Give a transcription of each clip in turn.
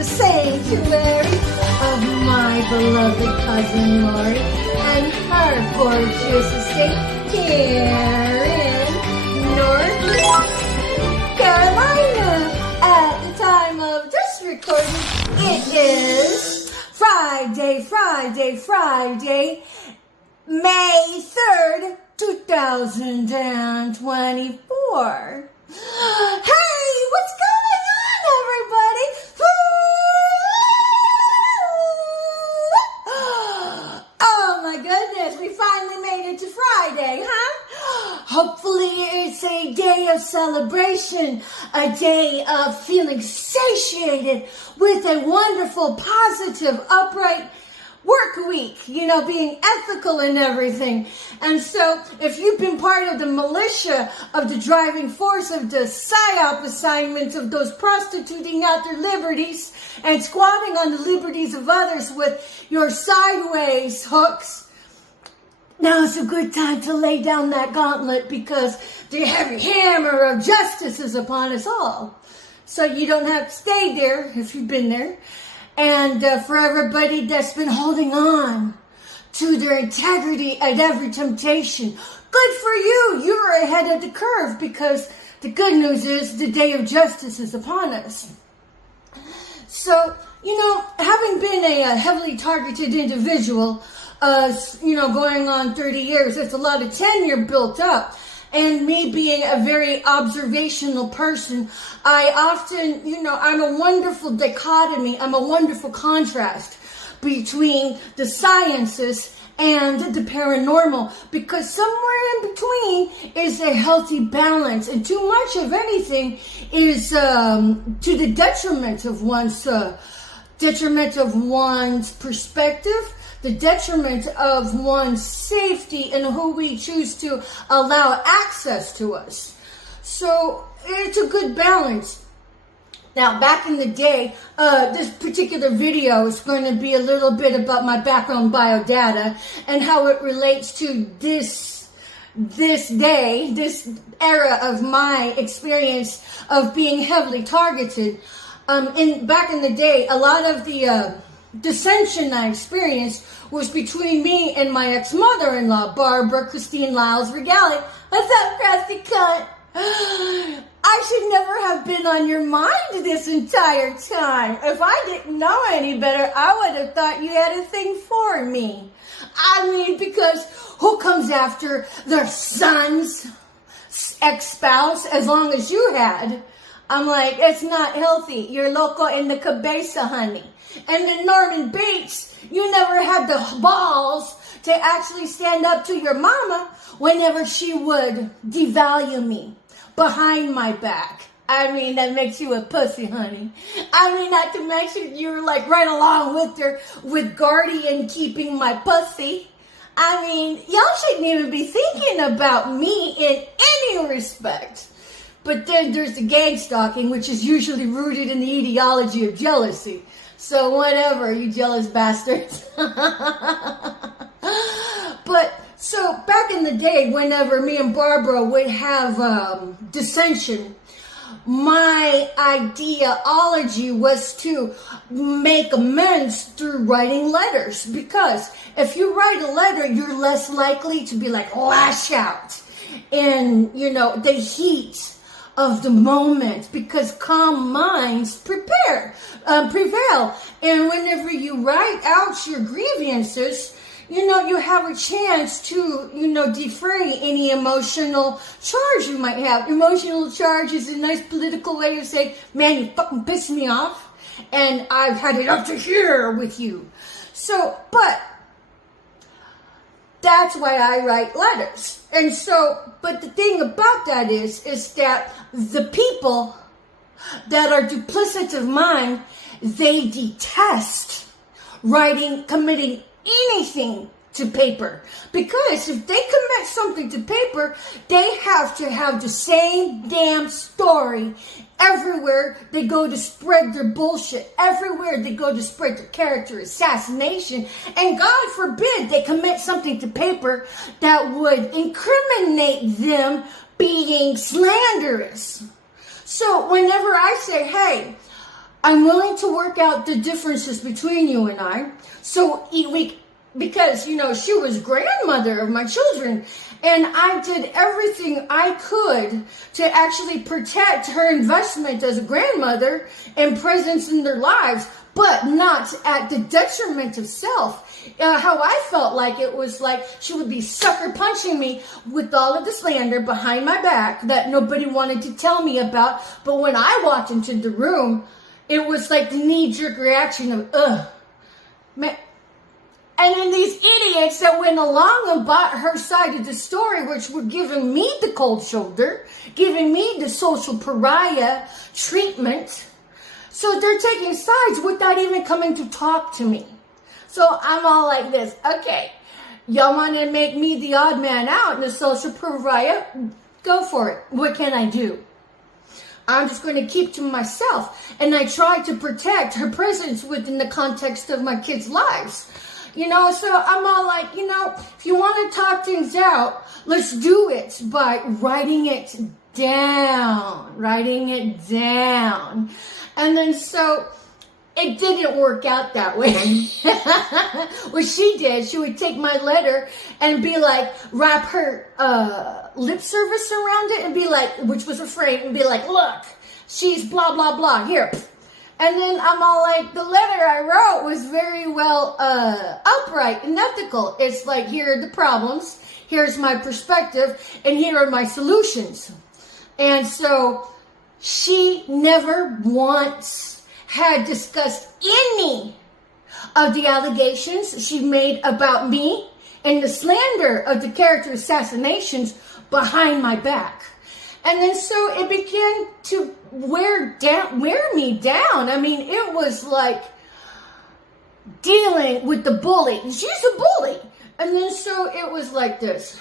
the sanctuary of my beloved cousin Lori and her gorgeous estate here in North Carolina. At the time of this recording, it is Friday, May 3rd, 2024. Hey, what's going on, everybody? Oh my goodness, we finally made it to Friday, huh? Hopefully it's a day of celebration, a day of feeling satiated with a wonderful, positive, upright work week, being ethical and everything. And so if you've been part of the militia of the driving force of the PSYOP assignments of those prostituting out their liberties and squatting on the liberties of others with your sideways hooks, now is a good time to lay down that gauntlet because the heavy hammer of justice is upon us all. So you don't have to stay there if you've been there. And for everybody that's been holding on to their integrity at every temptation, good for you. You're ahead of the curve because the good news is the day of justice is upon us. So, having been a heavily targeted individual, going on 30 years, it's a lot of tenure built up. And me being a very observational person, I often, I'm a wonderful dichotomy. I'm a wonderful contrast between the sciences and the paranormal, because somewhere in between is a healthy balance, and too much of anything is to the detriment of one's perspective, the detriment of one's safety and who we choose to allow access to us. So it's a good balance. Now, back in the day, this particular video is going to be a little bit about my background biodata and how it relates to this day, this era of my experience of being heavily targeted. Back in the day, a lot of the dissension I experienced was between me and my ex-mother-in-law, Barbara Christine Lyles Regali. What's up, crusty cunt? I should never have been on your mind this entire time. If I didn't know any better, I would have thought you had a thing for me. Because who comes after their son's ex-spouse as long as you had? I'm like, it's not healthy. You're loco in the cabeza, honey. And then Norman Bates, you never had the balls to actually stand up to your mama whenever she would devalue me behind my back. That makes you a pussy, honey. Not to mention you're like right along with her with guardian keeping my pussy. Y'all shouldn't even be thinking about me in any respect. But then there's the gang stalking, which is usually rooted in the ideology of jealousy. So whatever, you jealous bastards. So back in the day, whenever me and Barbara would have dissension, my ideology was to make amends through writing letters. Because if you write a letter, you're less likely to be like, lash out in, the heat of the moment, because calm minds prevail. And whenever you write out your grievances, you have a chance to, defray any emotional charge you might have. Emotional charge is a nice political way of saying, man, you fucking pissed me off, and I've had it up to here with you. So, but that's why I write letters. And so, but the thing about that is that the people that are duplicative mind, they detest committing anything to paper. Because if they commit something to paper, they have to have the same damn story everywhere they go to spread their bullshit. Everywhere they go to spread their character assassination. And God forbid they commit something to paper that would incriminate them being slanderous. So whenever I say, hey, I'm willing to work out the differences between you and I. So because, she was grandmother of my children, and I did everything I could to actually protect her investment as a grandmother and presence in their lives, but not at the detriment of self. How I felt like it was like she would be sucker punching me with all of the slander behind my back that nobody wanted to tell me about. But when I walked into the room, it was like the knee-jerk reaction of, ugh, man. And then these idiots that went along and bought her side of the story, which were giving me the cold shoulder, giving me the social pariah treatment. So they're taking sides without even coming to talk to me. So I'm all like this, okay, y'all want to make me the odd man out and the social pariah? Go for it. What can I do? I'm just going to keep to myself. And I try to protect her presence within the context of my kids' lives. So I'm all like, if you want to talk things out, let's do it by writing it down. And then so it didn't work out that way. What she did, she would take my letter and be like, wrap her lip service around it and be like, which was a frame, and be like, look, she's blah, blah, blah, here. And then I'm all like, the letter I wrote was very well upright and ethical. It's like, here are the problems, here's my perspective, and here are my solutions. And so she never once had discussed any of the allegations she made about me and the slander of the character assassinations behind my back. And then so it began to wear me down. I mean, it was like dealing with the bully. She's a bully. And then so it was like this.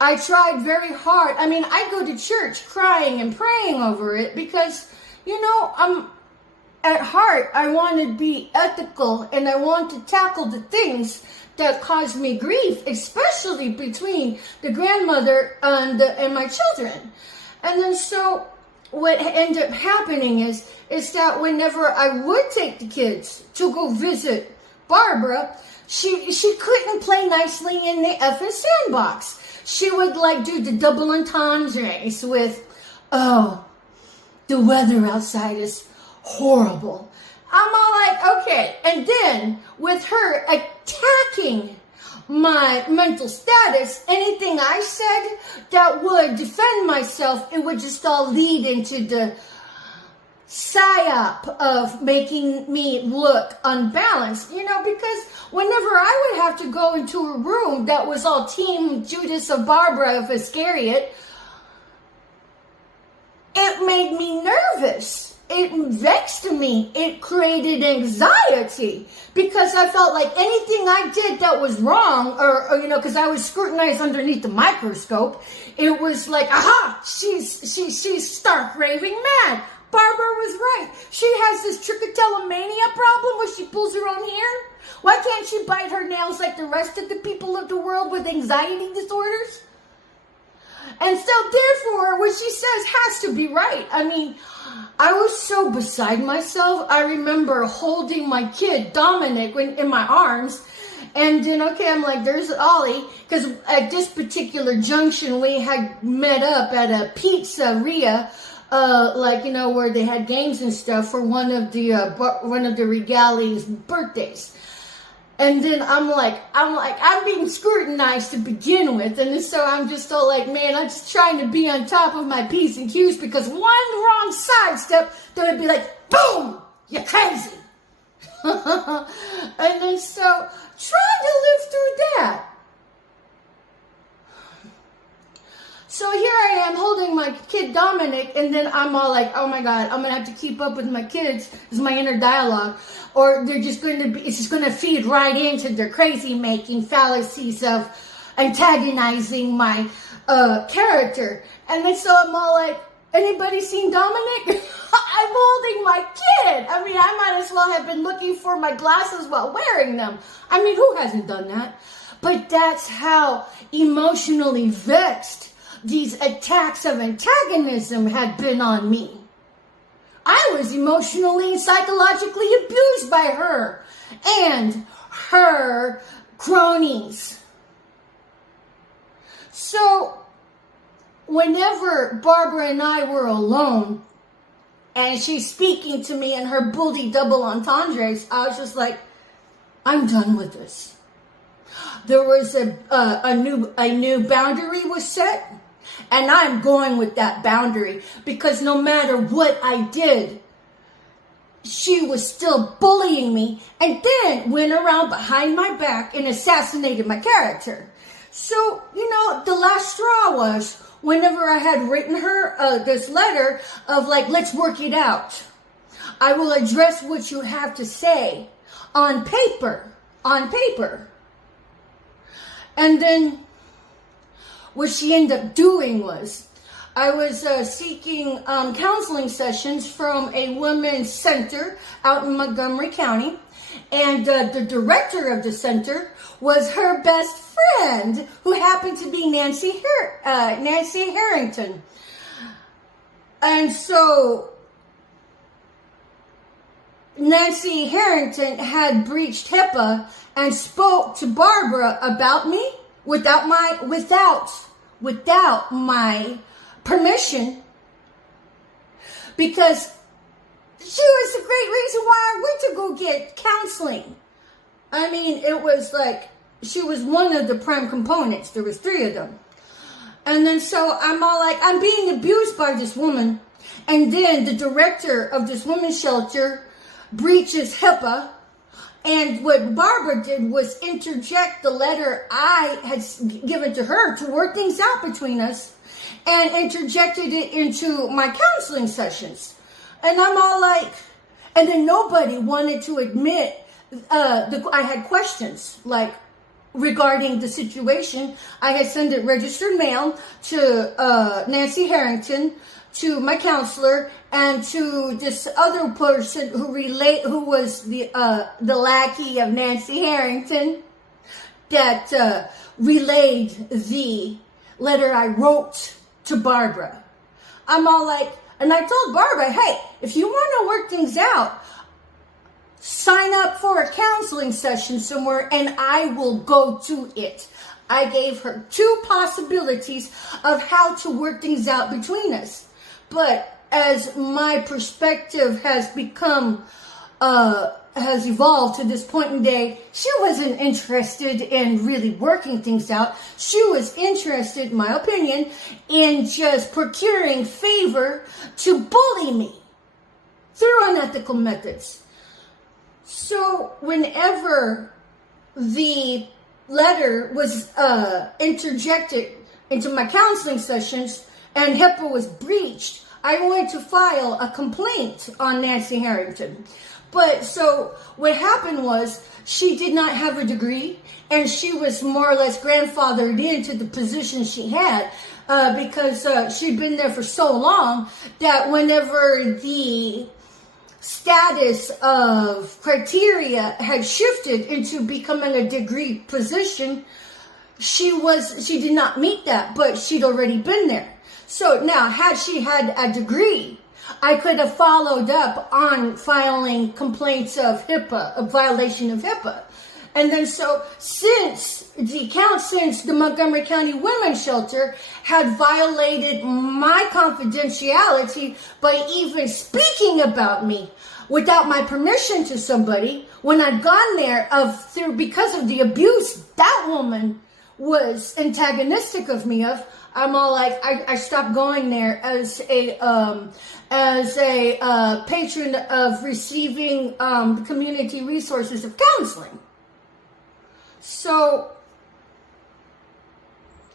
I tried very hard. I mean, I go to church crying and praying over it because, I'm at heart, I want to be ethical and I want to tackle the things that caused me grief, especially between the grandmother and my children. And then so what ended up happening is that whenever I would take the kids to go visit Barbara, she couldn't play nicely in the effing sandbox. She would do the double entendres with, oh, the weather outside is horrible. I'm all like, okay. And then with her attacking my mental status, anything I said that would defend myself, it would just all lead into the psyop of making me look unbalanced, because whenever I would have to go into a room that was all Team Judas of Barbara of Iscariot, it made me nervous. It vexed me. It created anxiety because I felt like anything I did that was wrong or because I was scrutinized underneath the microscope, it was like, aha, she's stark raving mad. Barbara was right. She has this trichotillomania problem where she pulls her own hair. Why can't she bite her nails like the rest of the people of the world with anxiety disorders? And so therefore, what she says has to be right. I mean, I was so beside myself. I remember holding my kid, Dominic, in my arms. And then, I'm like, there's Ollie. Because at this particular junction, we had met up at a pizzeria, where they had games and stuff for one of the Regali's birthdays. And then I'm being scrutinized to begin with. And so I'm just all like, man, I'm just trying to be on top of my P's and Q's because one wrong sidestep, they would be like, boom, you're crazy. And then so trying to live through that. So here I am holding my kid Dominic, and then I'm all like, oh my God, I'm going to have to keep up with my kids. This is my inner dialogue. Or it's just going to feed right into their crazy making fallacies of antagonizing my character. And then so I'm all like, anybody seen Dominic? I'm holding my kid. I mean, I might as well have been looking for my glasses while wearing them. I mean, who hasn't done that? But that's how emotionally vexed these attacks of antagonism had been on me. I was emotionally and psychologically abused by her and her cronies. So, whenever Barbara and I were alone, and she's speaking to me in her bully double entendres, I was just like, I'm done with this. There was a new boundary was set, and I'm going with that boundary, because no matter what I did, she was still bullying me, and then went around behind my back and assassinated my character. So, the last straw was whenever I had written her this letter of like, let's work it out. I will address what you have to say on paper. And then what she ended up doing was, I was seeking counseling sessions from a women's center out in Montgomery County. And the director of the center was her best friend, who happened to be Nancy Harrington. And so Nancy Harrington had breached HIPAA and spoke to Barbara about me without my permission, because she was the great reason why I went to go get counseling. I mean, it was like, she was one of the prime components. There was 3 of them. And then so I'm all like, I'm being abused by this woman. And then the director of this women's shelter breaches HIPAA. And what Barbara did was interject the letter I had given to her to work things out between us, and interjected it into my counseling sessions. And I'm all like, and then nobody wanted to admit I had questions, like, regarding the situation. I had sent it registered mail to Nancy Harrington, to my counselor, and to this other person who was the lackey of Nancy Harrington, that relayed the letter I wrote to Barbara. I'm all like, and I told Barbara, hey, if you want to work things out, sign up for a counseling session somewhere and I will go to it. I gave her 2 possibilities of how to work things out between us. But as my perspective has become, has evolved to this point in day, she wasn't interested in really working things out. She was interested, in my opinion, in just procuring favor to bully me through unethical methods. So whenever the letter was interjected into my counseling sessions and HIPAA was breached, I went to file a complaint on Nancy Harrington. But so what happened was, she did not have a degree, and she was more or less grandfathered into the position she had, because she'd been there for so long that whenever the status of criteria had shifted into becoming a degree position, she did not meet that, but she'd already been there. So now, had she had a degree, I could have followed up on filing complaints of HIPAA, a violation of HIPAA. And then so, since the Montgomery County Women's Shelter had violated my confidentiality by even speaking about me without my permission to somebody, when I'd gone there because of the abuse that woman was antagonistic of me of, I'm all like, I stopped going there as a patron of receiving community resources of counseling. So,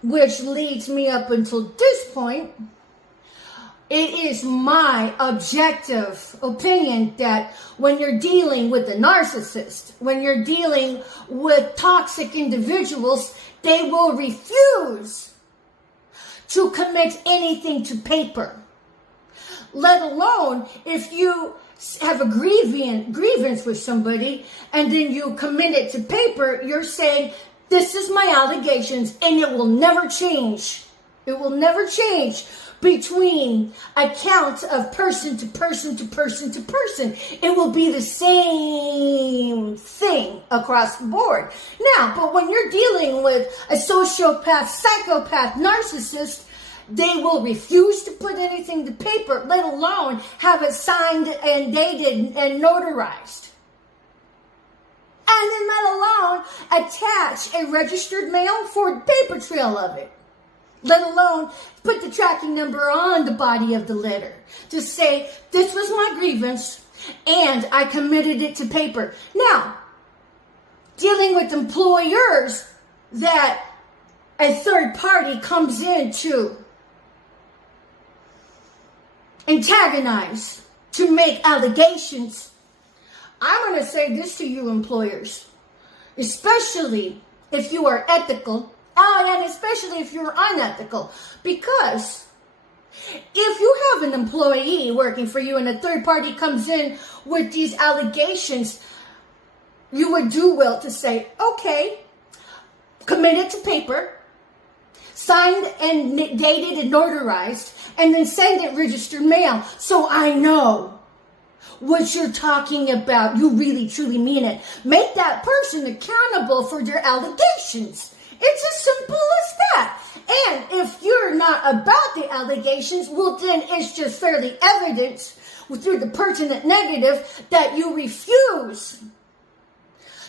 which leads me up until this point. It is my objective opinion that when you're dealing with a narcissist, when you're dealing with toxic individuals, they will refuse to commit anything to paper. Let alone if you have a grievance with somebody and then you commit it to paper, you're saying, this is my allegations and it will never change. It will never change. between accounts of person to person to person to person. It will be the same thing across the board. Now, but when you're dealing with a sociopath, psychopath, narcissist, they will refuse to put anything to paper, let alone have it signed and dated and notarized. And then let alone attach a registered mail for the paper trail of it. Let alone put the tracking number on the body of the letter to say, this was my grievance and I committed it to paper. Now, dealing with employers that a third party comes in to antagonize, to make allegations, I'm going to say this to you employers, especially if you are ethical, and especially if you're unethical, because if you have an employee working for you and a third party comes in with these allegations, you would do well to say, okay, commit it to paper, signed and dated and notarized, and then send it registered mail so I know what you're talking about. You really, truly mean it. Make that person accountable for their allegations. It's as simple as that. And if you're not about the allegations, well, then it's just fairly evident through the pertinent negative that you refuse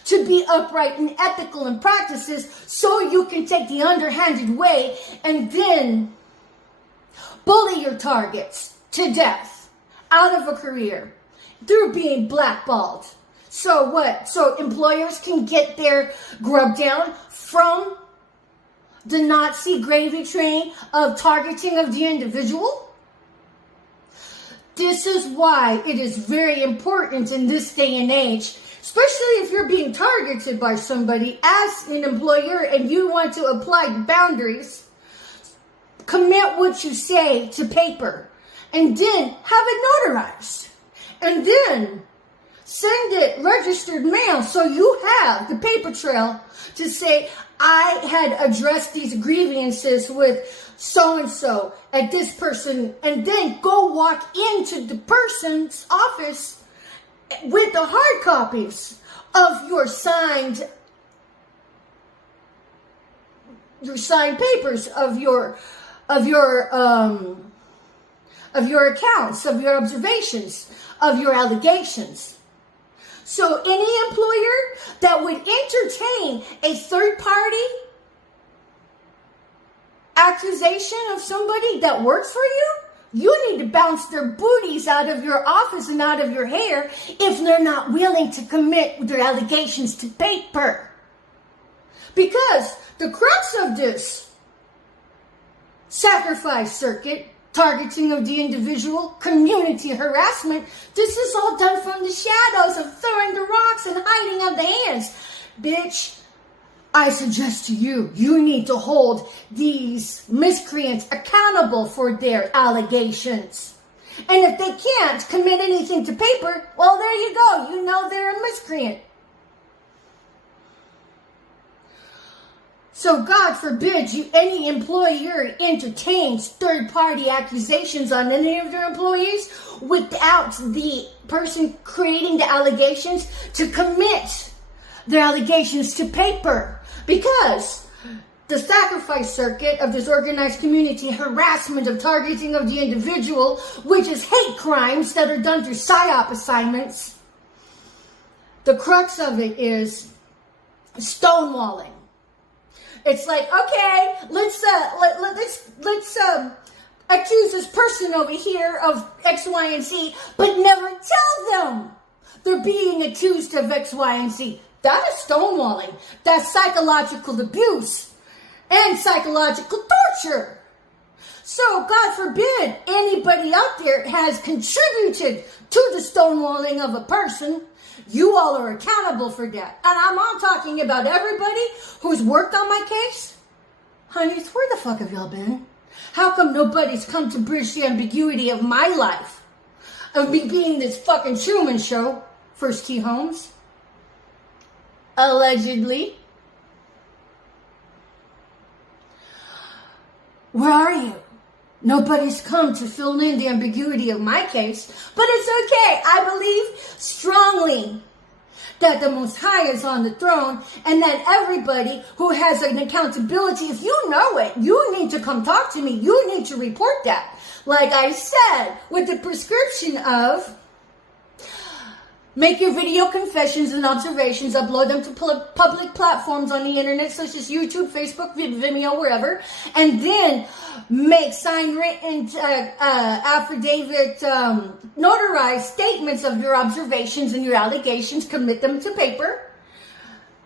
to be upright and ethical in practices so you can take the underhanded way and then bully your targets to death out of a career through being blackballed. So what? So employers can get their grub down from the Nazi gravy train of targeting of the individual? This is why it is very important in this day and age, especially if you're being targeted by somebody as an employer and you want to apply boundaries, commit what you say to paper and then have it notarized. And then send it registered mail so you have the paper trail to say, I had addressed these grievances with so-and-so at this person, and then go walk into the person's office with the hard copies of your signed papers of your accounts, of your observations, of your allegations. So any employer that would entertain a third party accusation of somebody that works for you, you need to bounce their booties out of your office and out of your hair if they're not willing to commit their allegations to paper. Because the crux of this sacrifice circuit, targeting of the individual, community harassment, this is all done from the shadows of throwing the rocks and hiding of the hands. Bitch, I suggest to you, you need to hold these miscreants accountable for their allegations. And if they can't commit anything to paper, well, there you go. You know they're a miscreant. So God forbid any employer entertains third-party accusations on any of their employees without the person creating the allegations to commit their allegations to paper. Because the sacrifice circuit of this organized community harassment of targeting of the individual, which is hate crimes that are done through PSYOP assignments, the crux of it stonewalling. It's like, okay, let's accuse this person over here of X, Y, and Z, but never tell them they're being accused of X, Y, and Z. That is stonewalling. That's psychological abuse and psychological torture. So, God forbid anybody out there has contributed to the stonewalling of a person. You all are accountable for that. And I'm all talking about everybody who's worked on my case. Honeys, where the fuck have y'all been? How come nobody's come to bridge the ambiguity of my life? Of me being this fucking Truman Show, First Key Homes. Allegedly. Where are you? Nobody's come to fill in the ambiguity of my case, but it's okay. I believe strongly that the Most High is on the throne, and that everybody who has an accountability, if you know it, you need to come talk to me. You need to report that. Like I said, with the prescription of make your video confessions and observations, upload them to public platforms on the internet, such as YouTube, Facebook, Vimeo, wherever, and then make signed written affidavit, notarized statements of your observations and your allegations, commit them to paper.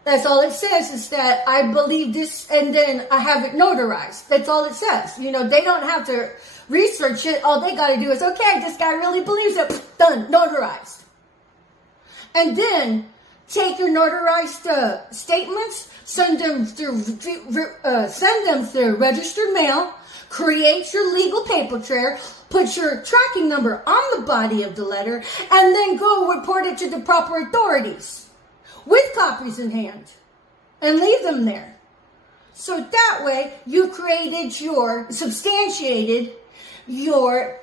That's all it says, is that I believe this, and then I have it notarized. That's all it says. You know, they don't have to research it. All they got to do is, okay, this guy really believes it. Done, notarized. And then take your notarized statements, send them through registered mail, create your legal paper trail, put your tracking number on the body of the letter, and then go report it to the proper authorities with copies in hand and leave them there. So that way you substantiated your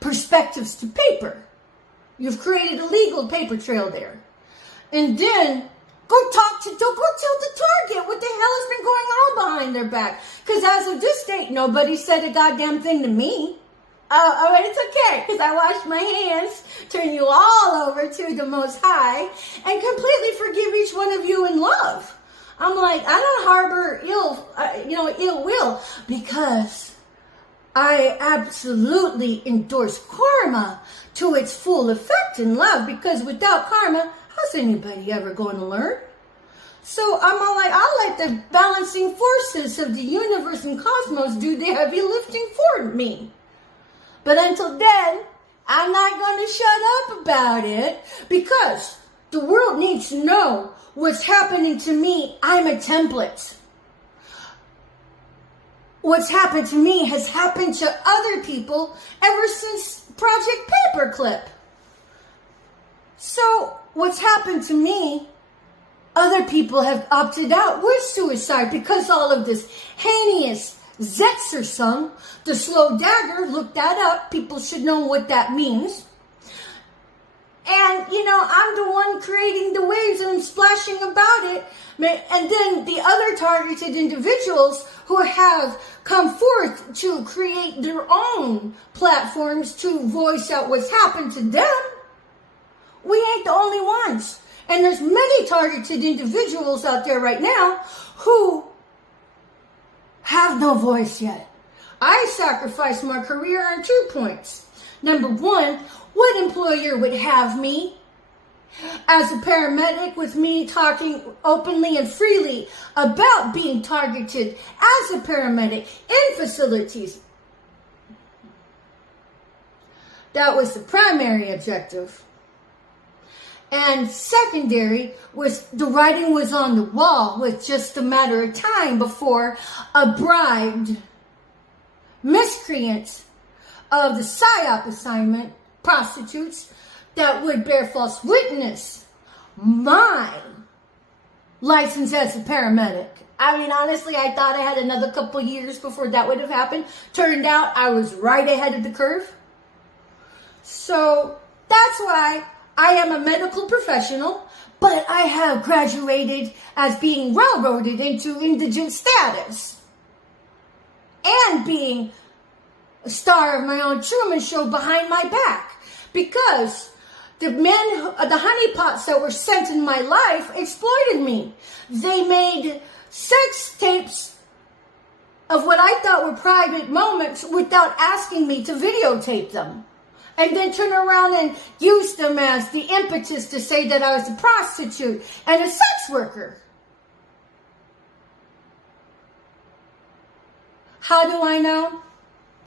perspectives to paper. You've created a legal paper trail there. And then go tell the target what the hell has been going on behind their back. Because as of this date, nobody said a goddamn thing to me. All right, it's okay, because I wash my hands, turn you all over to the Most High, and completely forgive each one of you in love. I'm like, I don't harbor ill will, because I absolutely endorse karma to its full effect in love, because without karma, how's anybody ever going to learn? So I'm all like, I'll let the balancing forces of the universe and cosmos do the heavy lifting for me. But until then, I'm not going to shut up about it, because the world needs to know what's happening to me. I'm a template. What's happened to me has happened to other people ever since Project Paperclip. So what's happened to me, other people have opted out with suicide, because all of this heinous Zetzersung, the slow dagger, look that up. People should know what that means. And, I'm the one creating the waves and splashing about it. And then the other targeted individuals who have come forth to create their own platforms to voice out what's happened to them. We ain't the only ones. And there's many targeted individuals out there right now who have no voice yet. I sacrificed my career on 2 points. Number one, what employer would have me as a paramedic with me talking openly and freely about being targeted as a paramedic in facilities? That was the primary objective. And secondary was the writing was on the wall, with just a matter of time before a bribed miscreant of the PSYOP assignment, prostitutes, that would bear false witness my license as a paramedic. I mean, honestly, I thought I had another couple years before that would have happened. Turned out I was right ahead of the curve. So that's why I am a medical professional, but I have graduated as being railroaded into indigent status and being a star of my own Truman Show behind my back, because the honeypots that were sent in my life exploited me. They made sex tapes of what I thought were private moments without asking me to videotape them, and then turn around and use them as the impetus to say that I was a prostitute and a sex worker. How do I know?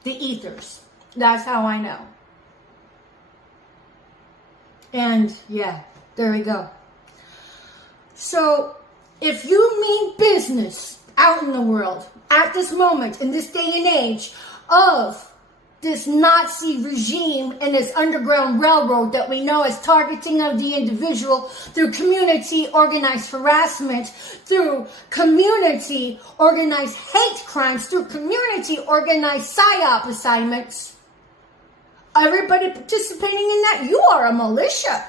The ethers. That's how I know. And yeah, there we go. So if you mean business out in the world at this moment, in this day and age of this Nazi regime and this underground railroad that we know as targeting of the individual through community organized harassment, through community organized hate crimes, through community organized PSYOP assignments. Everybody participating in that, you are a militia.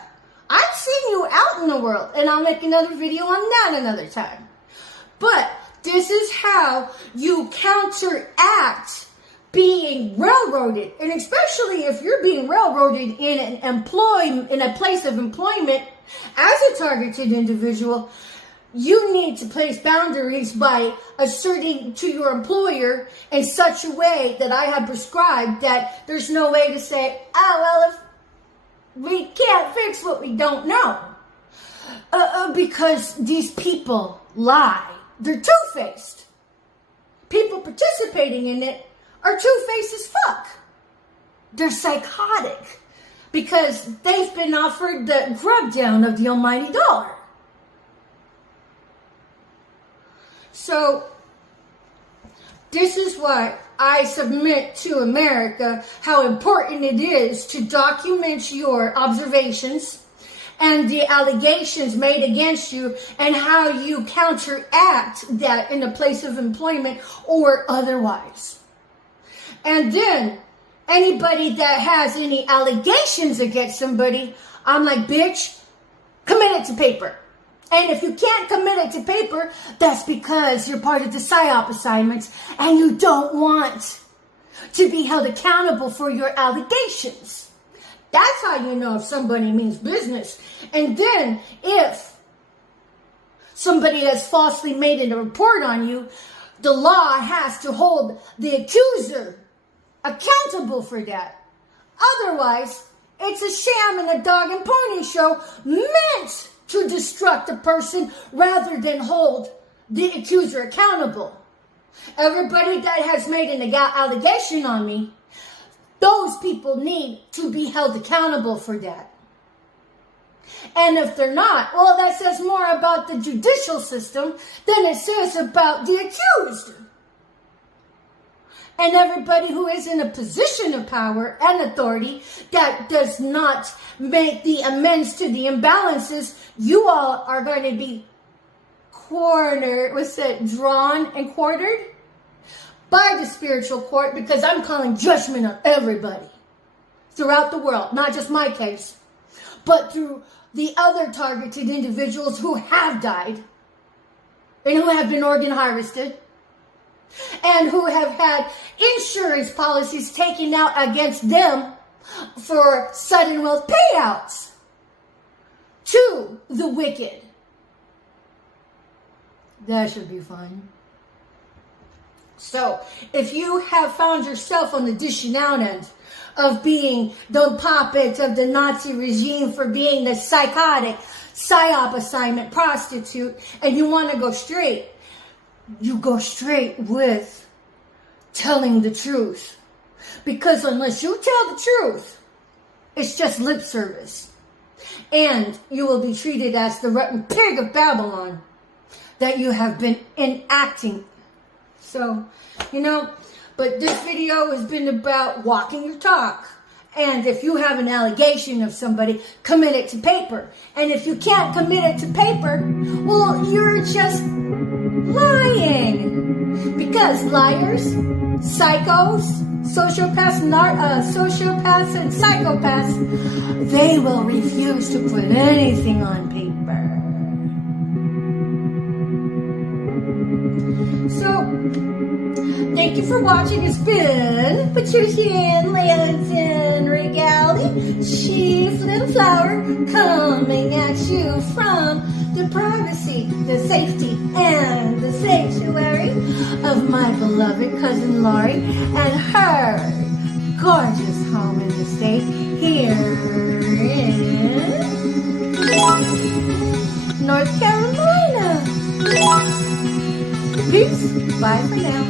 I've seen you out in the world, and I'll make another video on that another time. But this is how you counteract being railroaded, and especially if you're being railroaded in a place of employment as a targeted individual, you need to place boundaries by asserting to your employer in such a way that I have prescribed that there's no way to say, oh, well, if we can't fix what we don't know. Because these people lie. They're two-faced. People participating in it are two-faced as fuck. They're psychotic because they've been offered the grub down of the almighty dollar. So, this is why I submit to America how important it is to document your observations and the allegations made against you and how you counteract that in a place of employment or otherwise. And then, anybody that has any allegations against somebody, I'm like, bitch, commit it to paper. And if you can't commit it to paper, that's because you're part of the PSYOP assignments and you don't want to be held accountable for your allegations. That's how you know if somebody means business. And then, if somebody has falsely made a report on you, the law has to hold the accuser accountable for that. Otherwise, it's a sham and a dog and pony show meant to destruct a person rather than hold the accuser accountable. Everybody that has made an allegation on me, those people need to be held accountable for that. And if they're not, well, that says more about the judicial system than it says about the accused. And everybody who is in a position of power and authority that does not make the amends to the imbalances, you all are going to be drawn and quartered by the spiritual court, because I'm calling judgment on everybody throughout the world, not just my case, but through the other targeted individuals who have died and who have been organ harvested, and who have had insurance policies taken out against them for sudden wealth payouts to the wicked. That should be fun. So, if you have found yourself on the dishing out end of being the puppet of the Nazi regime for being the psychotic PSYOP assignment prostitute, and you want to go straight, you go straight with telling the truth. Because unless you tell the truth, it's just lip service. And you will be treated as the rotten pig of Babylon that you have been enacting. So, but this video has been about walking your talk. And if you have an allegation of somebody, commit it to paper. And if you can't commit it to paper, well, you're just lying. Because liars, psychos, sociopaths and psychopaths, they will refuse to put anything on paper. So, thank you for watching. It's been Patricia Ann Lansing Regali, Chief Little Flower, coming at you from the privacy, the safety, and the sanctuary of my beloved cousin Laurie and her gorgeous home in the state here in North Carolina. Peace. Bye for now.